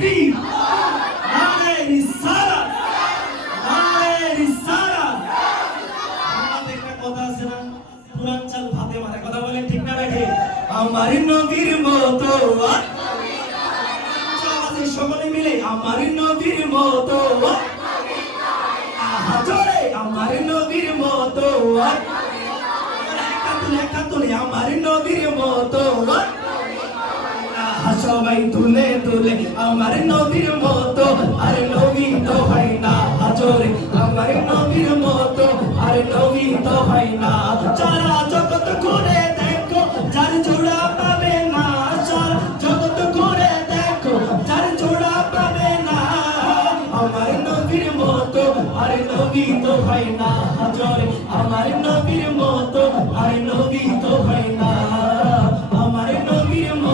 তাকবীর, নারে রিসালাত, নারে রিসালাত। আমাদের একটা কথা আছে না, কুরআন চাল ভাতে মারে, কথা বলেন ঠিক না বেঠে? আমার নবীর মতো আওয়াজে সকলে মিলে আমার নবীর মতো, আহা জোরে আমার নবীর মতো, একা তুলে আমার নবীর মতো, আহা সবাই তুলে তুলে আমার নবীর মতো, আর নবী তো হয় না, জোরে আমার নবীর মতো, আর নবী তো হয় না। যারা জগৎ ঘুরে দেখো যার জোড়া পাবে না, সারা জগৎ ঘুরে দেখো যার জোড়া পাবে না, আমার নবীর মতো আর নবী তো হয় না, জোরে আমার নবীর মতো আর নবী তো হয় না।